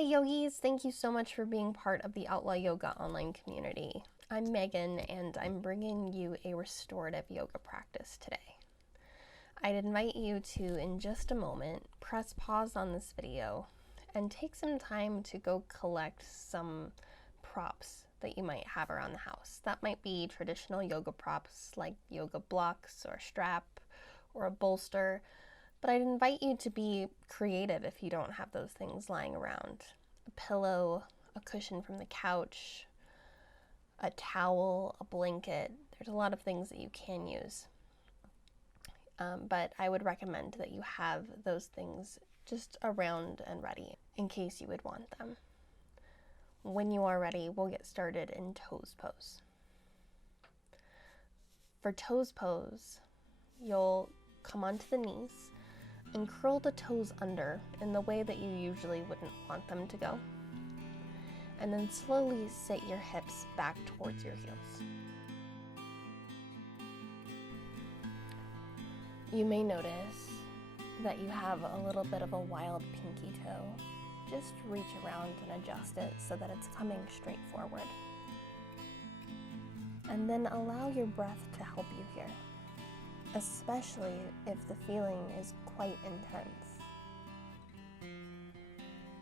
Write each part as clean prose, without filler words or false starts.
Hi yogis, thank you so much for being part of the Outlaw Yoga online community. I'm Megan and I'm bringing you a restorative yoga practice today. I'd invite you to, in just a moment, press pause on this video and take some time to go collect some props that you might have around the house. That might be traditional yoga props like yoga blocks or a strap or a bolster. But I'd invite you to be creative if you don't have those things lying around. A pillow, a cushion from the couch, a towel, a blanket. There's a lot of things that you can use. But I would recommend that you have those things just around and ready in case you would want them. When you are ready, we'll get started in toes pose. For toes pose, you'll come onto the knees and curl the toes under in the way that you usually wouldn't want them to go. And then slowly sit your hips back towards your heels. You may notice that you have a little bit of a wild pinky toe. Just reach around and adjust it so that it's coming straight forward. And then allow your breath to help you here, especially if the feeling is quite intense.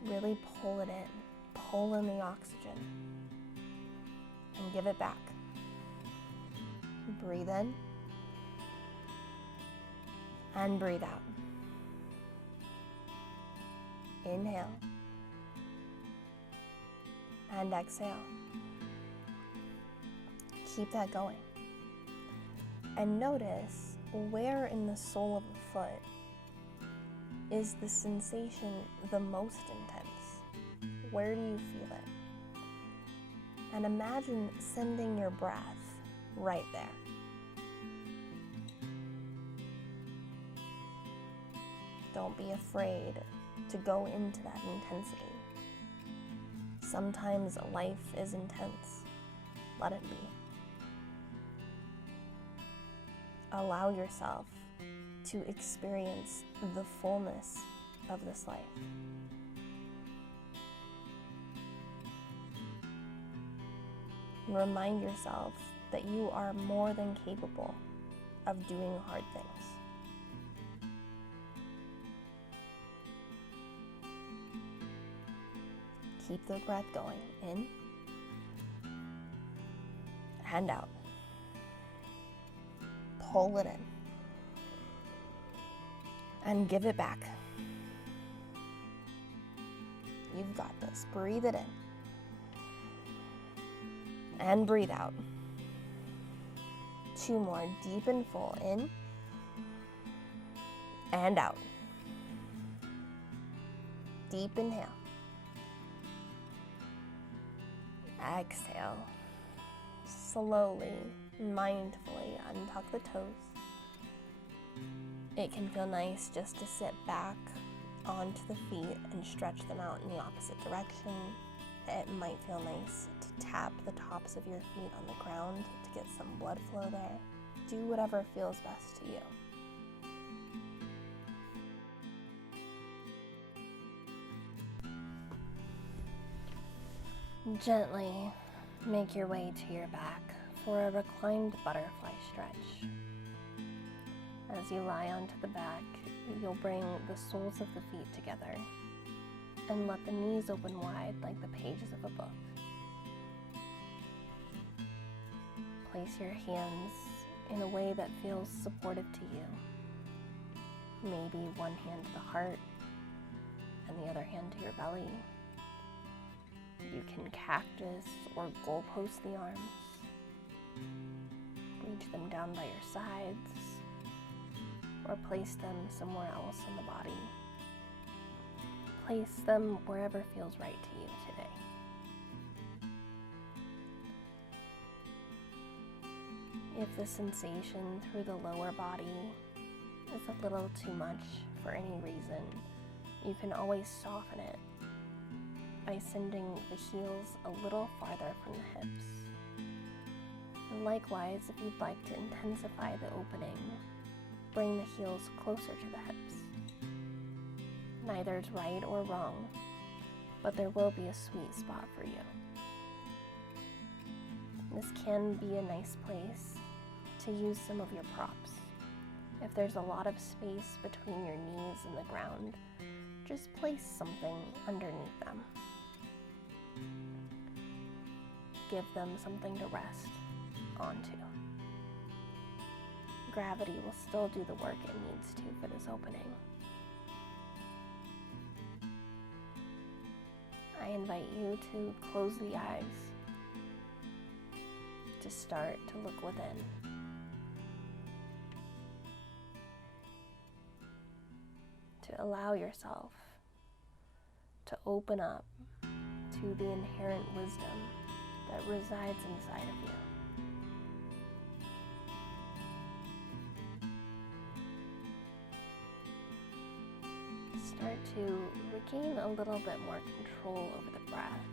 Really pull it in, pull in the oxygen, and give it back. Breathe in, and breathe out. Inhale, and exhale. Keep that going. And notice where in the sole of the foot is the sensation the most intense? Where do you feel it? And imagine sending your breath right there. Don't be afraid to go into that intensity. Sometimes life is intense. Let it be. Allow yourself to experience the fullness of this life. Remind yourself that you are more than capable of doing hard things. Keep the breath going in and out. Pull it in and give it back. You've got this. Breathe it in and breathe out. 2 more, deep and full. In and out. Deep inhale. Exhale. Slowly, mindfully untuck the toes. It can feel nice just to sit back onto the feet and stretch them out in the opposite direction. It might feel nice to tap the tops of your feet on the ground to get some blood flow there. Do whatever feels best to you. Gently make your way to your back for a reclined butterfly stretch. As you lie onto the back, you'll bring the soles of the feet together and let the knees open wide like the pages of a book. Place your hands in a way that feels supportive to you. Maybe one hand to the heart and the other hand to your belly. You can cactus or goalpost the arms. Reach them down by your sides or place them somewhere else in the body. Place them wherever feels right to you today. If the sensation through the lower body is a little too much for any reason, you can always soften it by sending the heels a little farther from the hips. And likewise, if you'd like to intensify the opening, bring the heels closer to the hips. Neither is right or wrong. but there will be a sweet spot for you. This can be a nice place to use some of your props. If there's a lot of space between your knees and the ground, just place something underneath them. Give them something to rest onto. Gravity will still do the work it needs to for this opening. I invite you to close the eyes, to start to look within. To allow yourself to open up to the inherent wisdom that resides inside of you. Start to regain a little bit more control over the breath.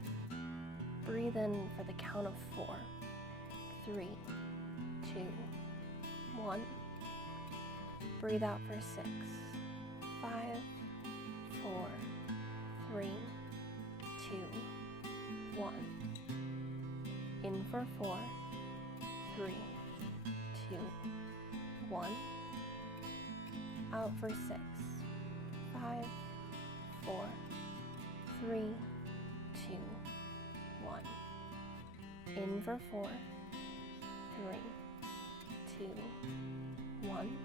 Breathe in for the count of 4, 3, 2, 1. Breathe out for 6, 5, 4, 3, 2, 1. In for 4, 3, 2, 1. Out for 6, 5, 4, 3, 2, 1. In for 4, 3, 2, 1.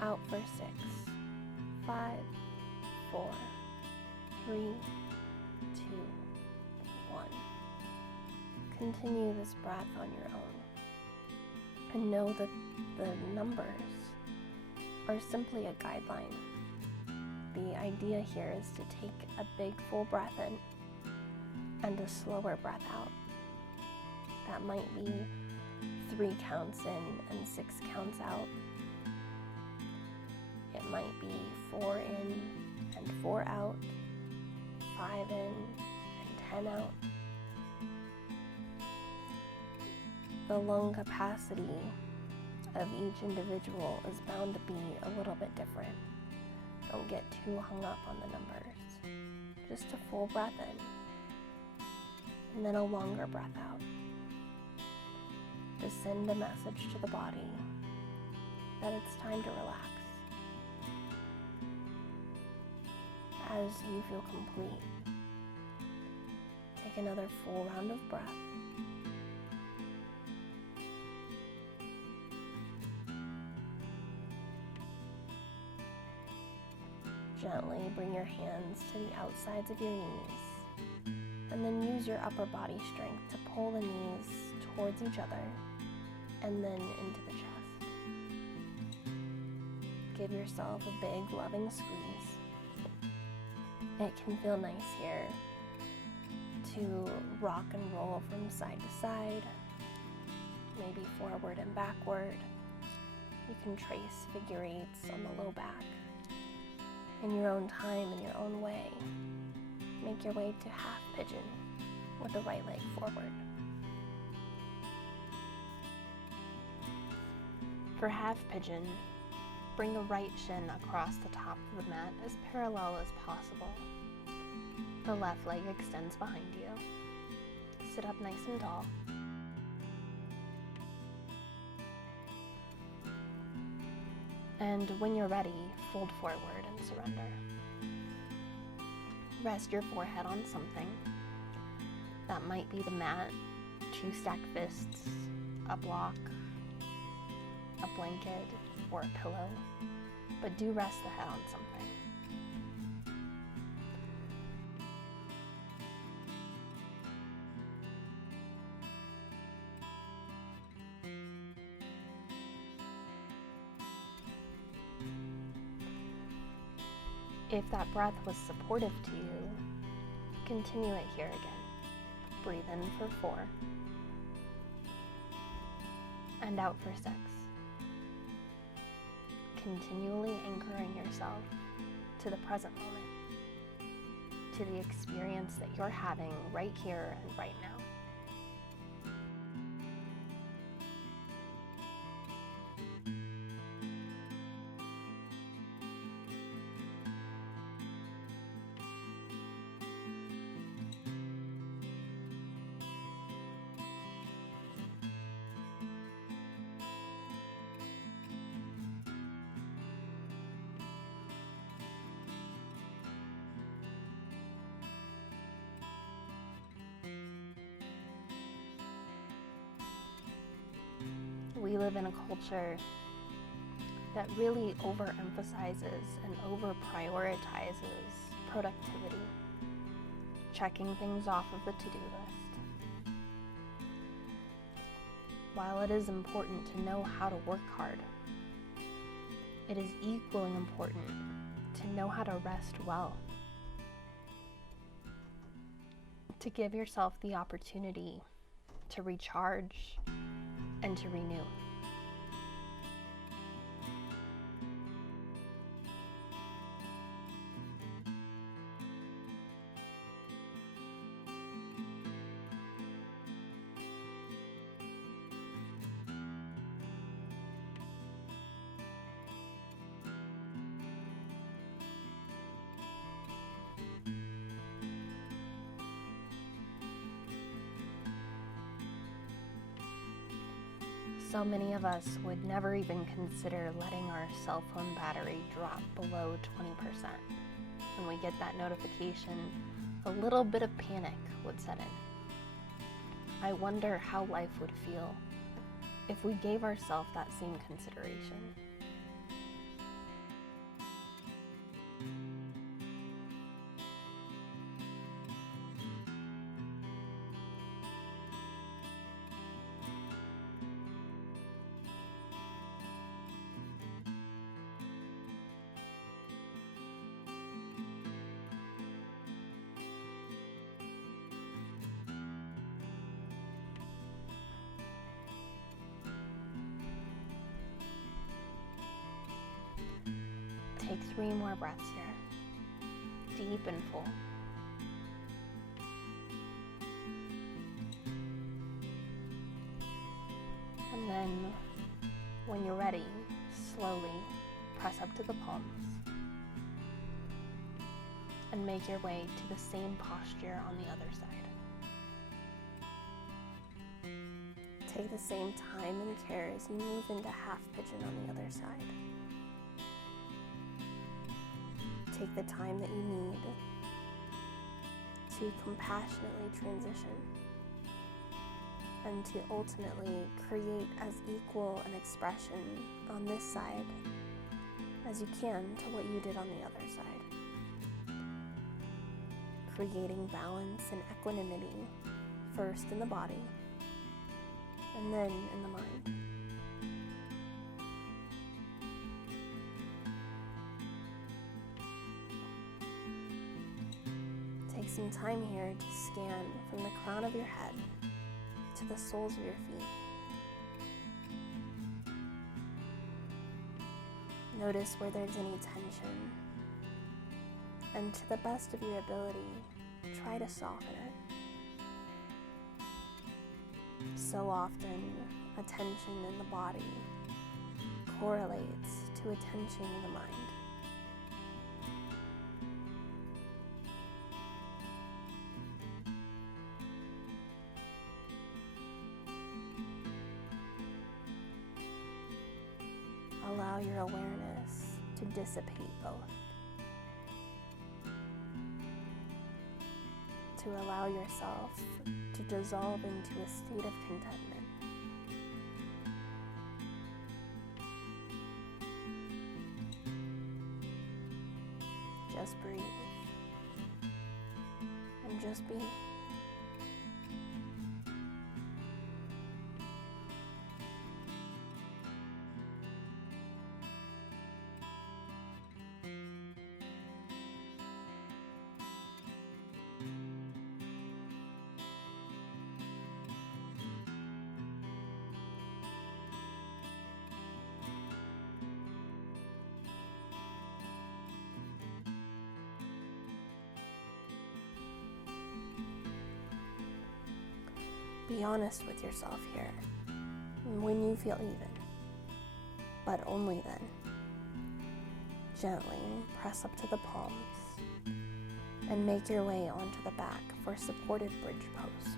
Out for 6, 5, 4, 3, 2, 1. Continue this breath on your own. And know that the numbers are simply a guideline. The idea here is to take a big full breath in and a slower breath out. That might be 3 counts in and 6 counts out. It might be 4 in and 4 out, 5 in and 10 out. The lung capacity of each individual is bound to be a little bit different. Don't get too hung up on the numbers. Just a full breath in, and then a longer breath out. To send a message to the body that it's time to relax. As you feel complete, take another full round of breath. Gently bring your hands to the outsides of your knees, and then use your upper body strength to pull the knees towards each other and then into the chest. Give yourself a big, loving squeeze. It can feel nice here to rock and roll from side to side, maybe forward and backward. You can trace figure eights on the low back. In your own time, in your own way, make your way to half pigeon with the right leg forward. For half pigeon, bring the right shin across the top of the mat as parallel as possible. The left leg extends behind you. Sit up nice and tall. And when you're ready, fold forward and surrender. Rest your forehead on something. That might be the mat, 2 stacked fists, a block, a blanket, or a pillow, but do rest the head on something. If that breath was supportive to you, continue it here again. Breathe in for 4 and out for 6. Continually anchoring yourself to the present moment, to the experience that you're having right here and right now. we live in a culture that really overemphasizes and over-prioritizes productivity, checking things off of the to-do list. While it is important to know how to work hard, it is equally important to know how to rest well, to give yourself the opportunity to recharge and to renew. So many of us would never even consider letting our cell phone battery drop below 20%. When we get that notification, a little bit of panic would set in. I wonder how life would feel if we gave ourselves that same consideration. Take 3 more breaths here, deep and full. And then, when you're ready, slowly press up to the palms and make your way to the same posture on the other side. Take the same time and care as you move into half pigeon on the other side. Take the time that you need to compassionately transition and to ultimately create as equal an expression on this side as you can to what you did on the other side. Creating balance and equanimity first in the body and then in the mind. Take some time here to scan from the crown of your head to the soles of your feet. Notice where there's any tension, and to the best of your ability, try to soften it. So often, a tension in the body correlates to a tension in the mind. Allow your awareness to dissipate both. To allow yourself to dissolve into a state of contentment. Just breathe and just be. Be honest with yourself here when you feel even, but only then. Gently press up to the palms and make your way onto the back for supported bridge pose.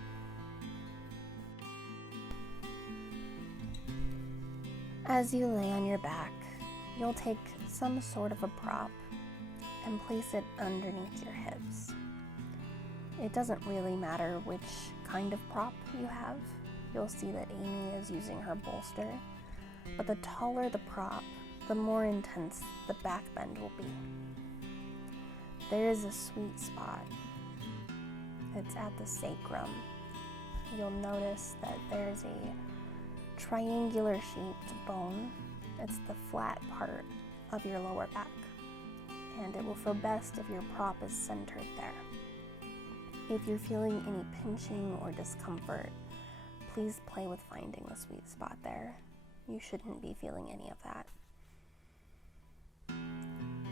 As you lay on your back, you'll take some sort of a prop and place it underneath your hips. It doesn't really matter which kind of prop you have. You'll see that Amy is using her bolster But the taller the prop, the more intense the back bend will be. There is a sweet spot. It's at the sacrum. You'll notice that there's a triangular shaped bone. It's the flat part of your lower back. And it will feel best if your prop is centered there. If you're feeling any pinching or discomfort, please play with finding the sweet spot there. You shouldn't be feeling any of that.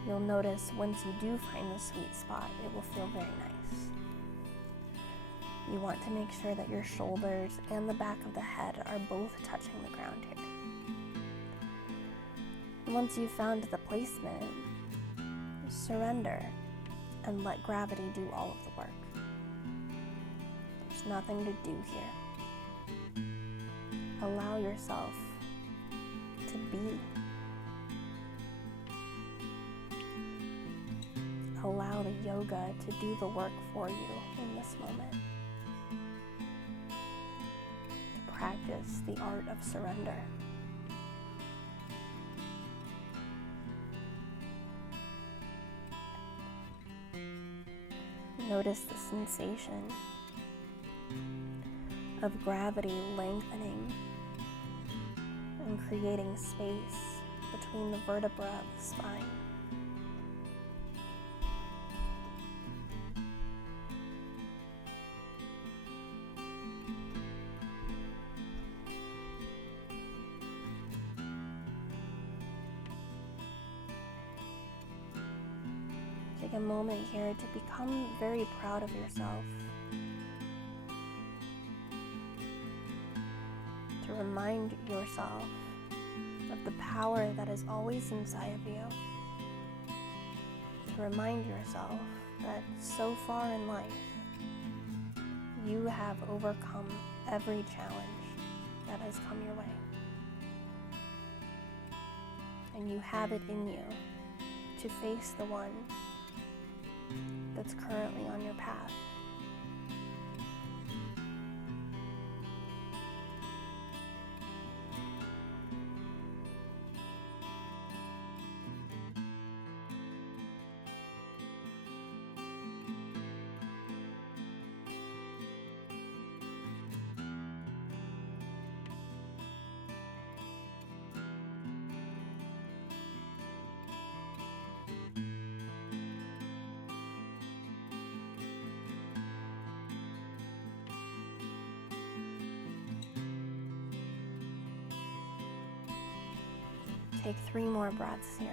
You'll notice once you do find the sweet spot, it will feel very nice. You want to make sure that your shoulders and the back of the head are both touching the ground here. Once you've found the placement, surrender and let gravity do all of the work. There's nothing to do here. Allow yourself to be. Allow the yoga to do the work for you in this moment. To practice the art of surrender. Notice the sensation of gravity lengthening and creating space between the vertebra of the spine. Take a moment here to become very proud of yourself. To remind yourself of the power that is always inside of you. To remind yourself that so far in life, you have overcome every challenge that has come your way. And you have it in you to face the one that's currently on your path. Take 3 more breaths here.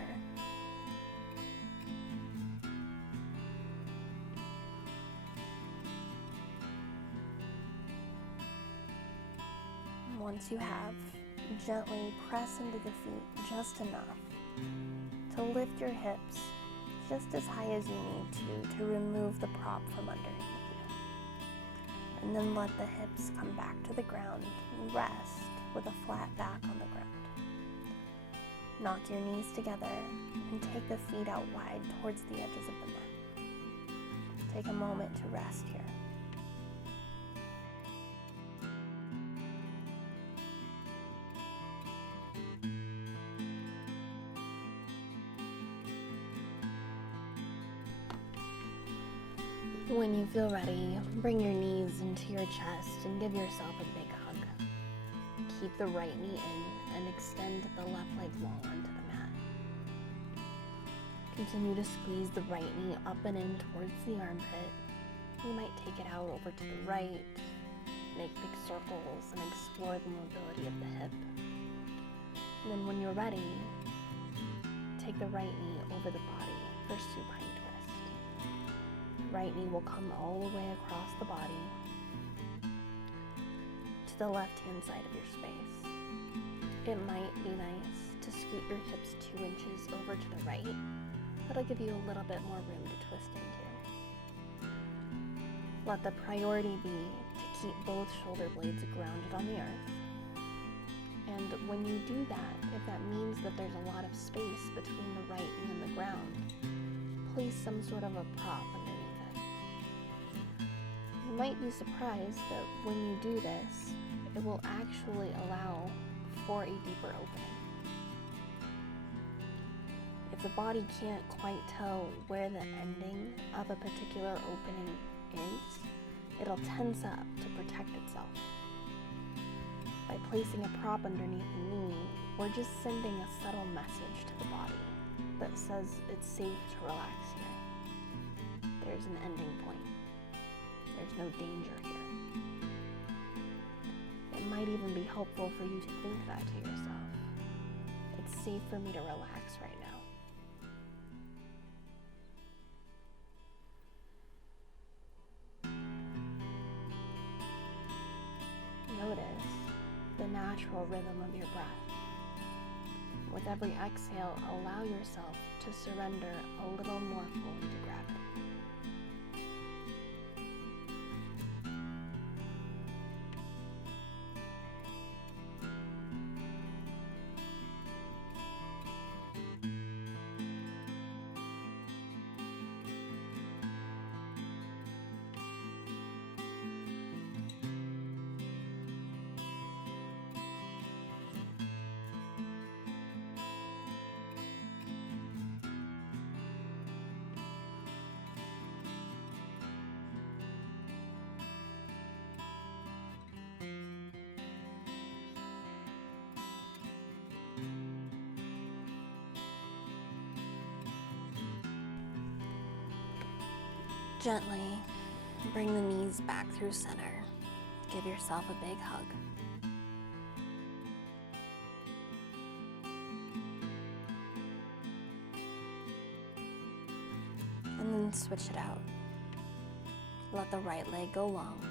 Once you have, gently press into the feet just enough to lift your hips just as high as you need to remove the prop from underneath you. And then let the hips come back to the ground and rest with a flat back on the ground. Knock your knees together and take the feet out wide towards the edges of the mat. Take a moment to rest here. When you feel ready, bring your knees into your chest and give yourself a big hug. Keep the right knee in and extend the left leg long onto the mat. Continue to squeeze the right knee up and in towards the armpit. You might take it out over to the right, make big circles, and explore the mobility of the hip. And then when you're ready, take the right knee over the body for supine twist. The right knee will come all the way across the body to the left-hand side of your space. It might be nice to scoot your hips 2 inches over to the right. That'll give you a little bit more room to twist into. Let the priority be to keep both shoulder blades grounded on the earth. And when you do that, if that means that there's a lot of space between the right knee and the ground, place some sort of a prop underneath it. You might be surprised that when you do this, it will actually allow for a deeper opening. If the body can't quite tell where the ending of a particular opening is, it'll tense up to protect itself. By placing a prop underneath the knee, we're just sending a subtle message to the body that says it's safe to relax here. There's an ending point. There's no danger here. It might even be helpful for you to think that to yourself. It's safe for me to relax right now. Notice the natural rhythm of your breath. With every exhale, allow yourself to surrender a little more fully to gravity. Gently bring the knees back through center. Give yourself a big hug. And then switch it out. Let the right leg go long.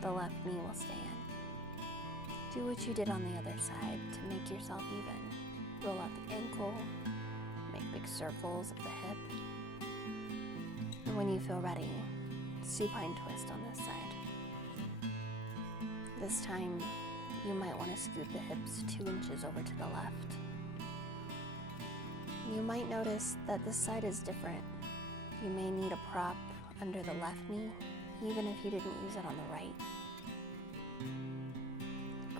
The left knee will stay in. Do what you did on the other side to make yourself even. Roll out the ankle. Make big circles of the hip. And when you feel ready, supine twist on this side. This time, you might want to scoot the hips 2 inches over to the left. You might notice that this side is different. You may need a prop under the left knee, even if you didn't use it on the right.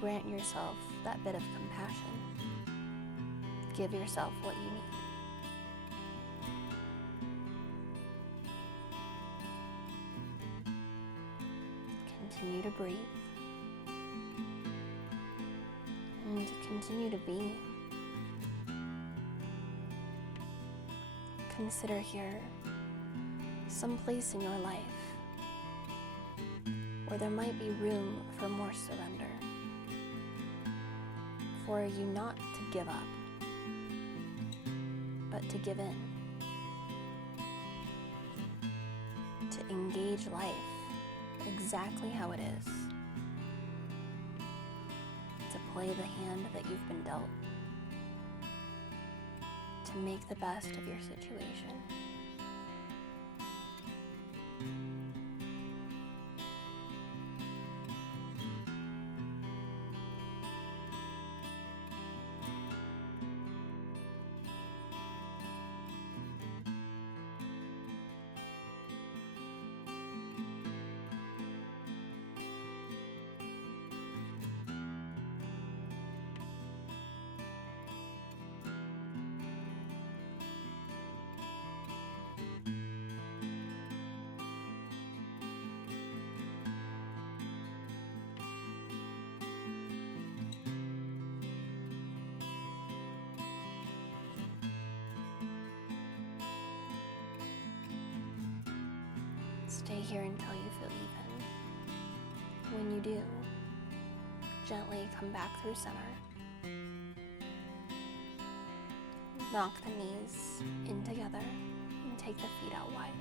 Grant yourself that bit of compassion. Give yourself what you need. Continue to breathe and continue to be. Consider here some place in your life where there might be room for more surrender, for you not to give up, but to give in, to engage life exactly how it is, to play the hand that you've been dealt, to make the best of your situation. Stay here until you feel even. When you do, gently come back through center. Knock the knees in together and take the feet out wide.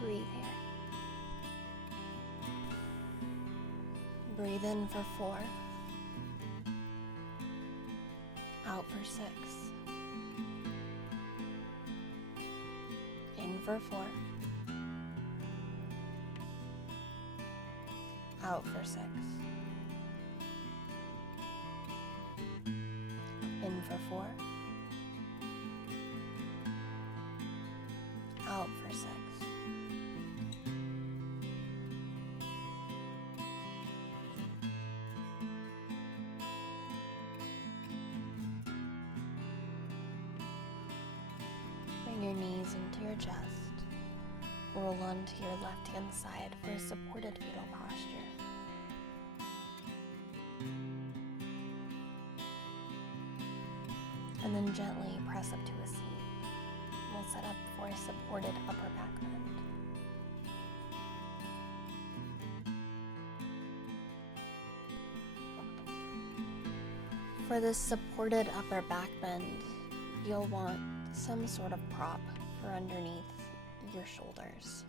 Breathe here. Breathe in for 4. Out for 6. In for 4. Out for 6. In for 4. Out for 6. your knees into your chest. Roll onto your left-hand side for a supported fetal posture. And then gently press up to a seat. We'll set up for a supported upper back bend. For this supported upper back bend, you'll want some sort of prop for underneath your shoulders.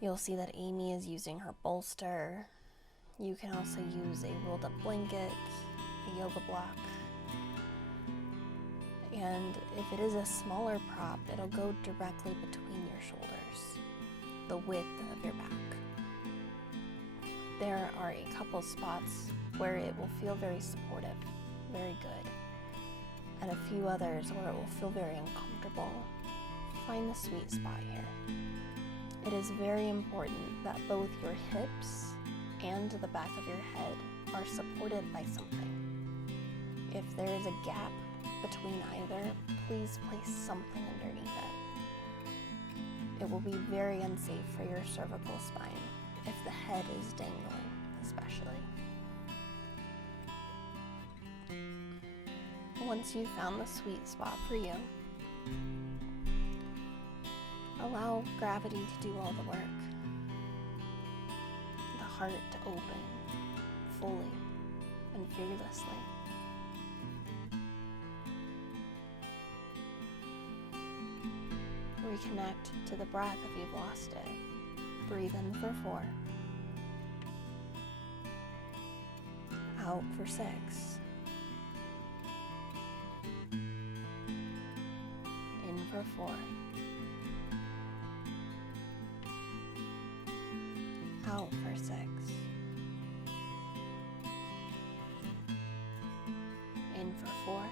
You'll see that Amy is using her bolster. You can also use a rolled up blanket, a yoga block, and if it is a smaller prop, it'll go directly between your shoulders, the width of your back. There are a couple spots where it will feel very supportive, very good, and a few others where it will feel very uncomfortable. Find the sweet spot here. It is very important that both your hips and the back of your head are supported by something. If there is a gap between either, please place something underneath it. It will be very unsafe for your cervical spine if the head is dangling, especially. Once you've found the sweet spot for you, allow gravity to do all the work. The heart to open fully and fearlessly. Reconnect to the breath if you've lost it. Breathe in for 4. Out for 6. In for 4. Out for 6. In for 4.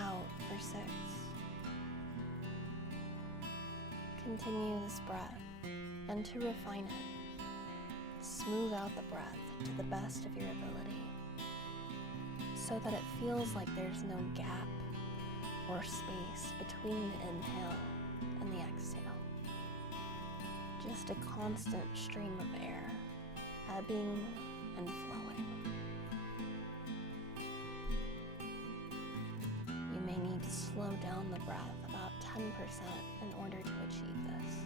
Out for 6. Continue this breath, and to refine it, smooth out the breath to the best of your ability so that it feels like there's no gap or space between the inhale and the exhale. Just a constant stream of air, ebbing and flowing. You may need to slow down the breath about 10% in order to achieve this.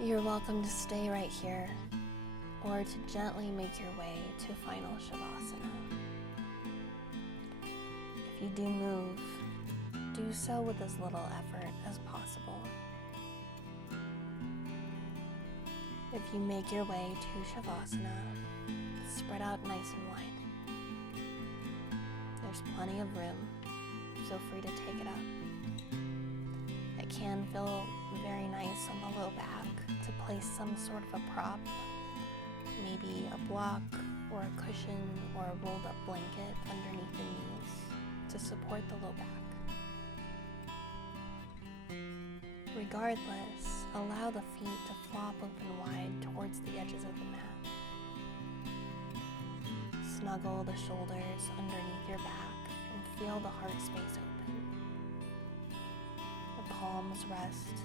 You're welcome to stay right here, or to gently make your way to final Shavasana. If you do move, do so with as little effort as possible. If you make your way to Shavasana, spread out nice and wide. There's plenty of room, so free to take it up. It can feel very nice on the low back to place some sort of a prop, maybe a block or a cushion or a rolled up blanket underneath the knees to support the low back. Regardless, allow the feet to flop open wide towards the edges of the mat. Snuggle the shoulders underneath your back and feel the heart space open. The palms rest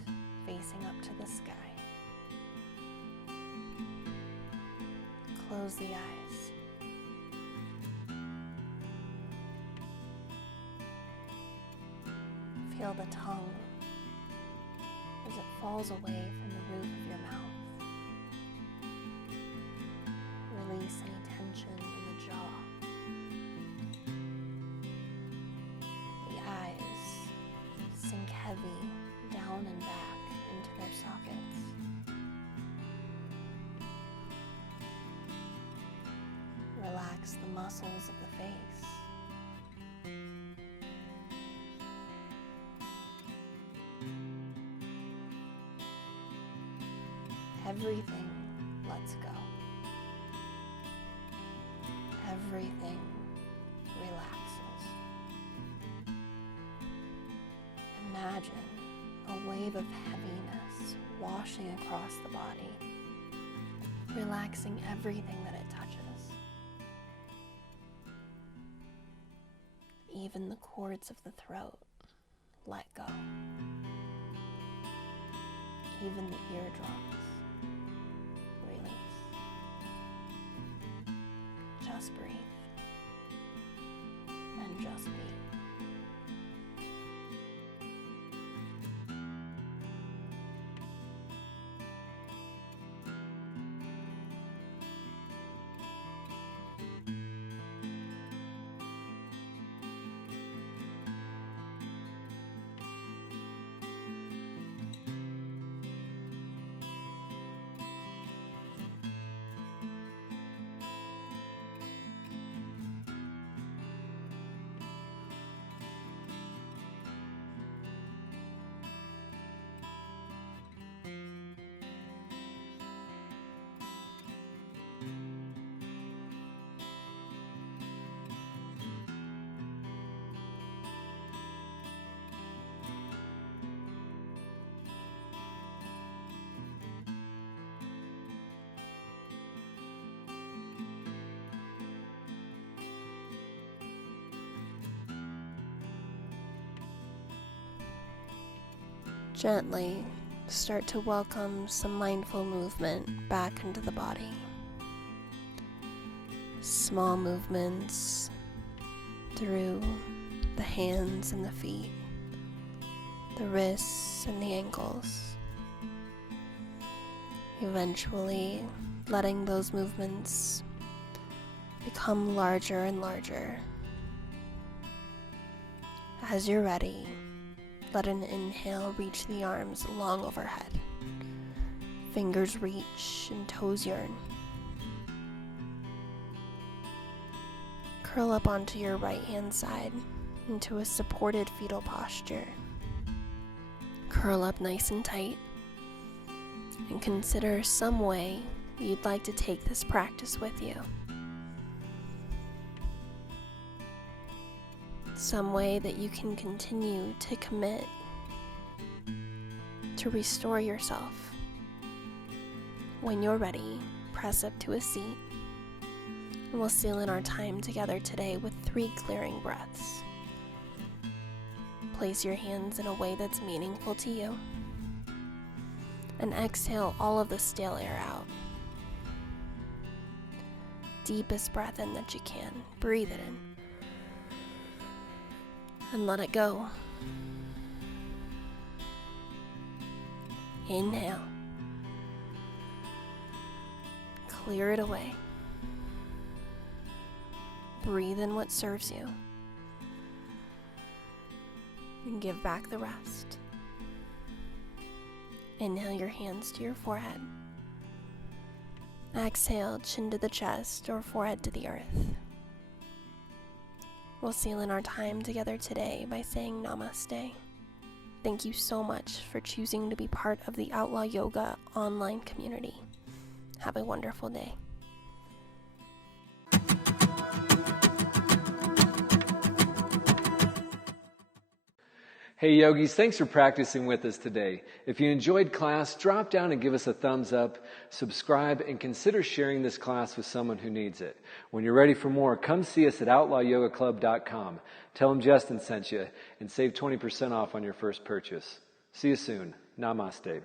facing up to the sky. Close the eyes. Feel the tongue as it falls away from the roof of your mouth. Release any tension in the jaw. The eyes sink heavy down and back their sockets. Relax the muscles of the face. Everything lets go. Everything relaxes. Imagine a wave of heaviness washing across the body, relaxing everything that it touches. Even the cords of the throat let go. Even the eardrums release. Just breathe and just be. Gently start to welcome some mindful movement back into the body. Small movements through the hands and the feet, the wrists and the ankles. Eventually letting those movements become larger and larger. As you're ready, let an inhale reach the arms long overhead. Fingers reach and toes yearn. Curl up onto your right hand side into a supported fetal posture. Curl up nice and tight and consider some way you'd like to take this practice with you. Some way that you can continue to commit to restore yourself. When you're ready, press up to a seat, and we'll seal in our time together today with 3 clearing breaths. Place your hands in a way that's meaningful to you, and exhale all of the stale air out. Deepest breath in that you can. Breathe it in. And let it go. Inhale. Clear it away. Breathe in what serves you. And give back the rest. Inhale your hands to your forehead. Exhale, chin to the chest or forehead to the earth. We'll seal in our time together today by saying Namaste. Thank you so much for choosing to be part of the Outlaw Yoga online community. Have a wonderful day. Hey yogis, thanks for practicing with us today. If you enjoyed class, drop down and give us a thumbs up, subscribe, and consider sharing this class with someone who needs it. When you're ready for more, come see us at outlawyogaclub.com. Tell them Justin sent you and save 20% off on your first purchase. See you soon. Namaste.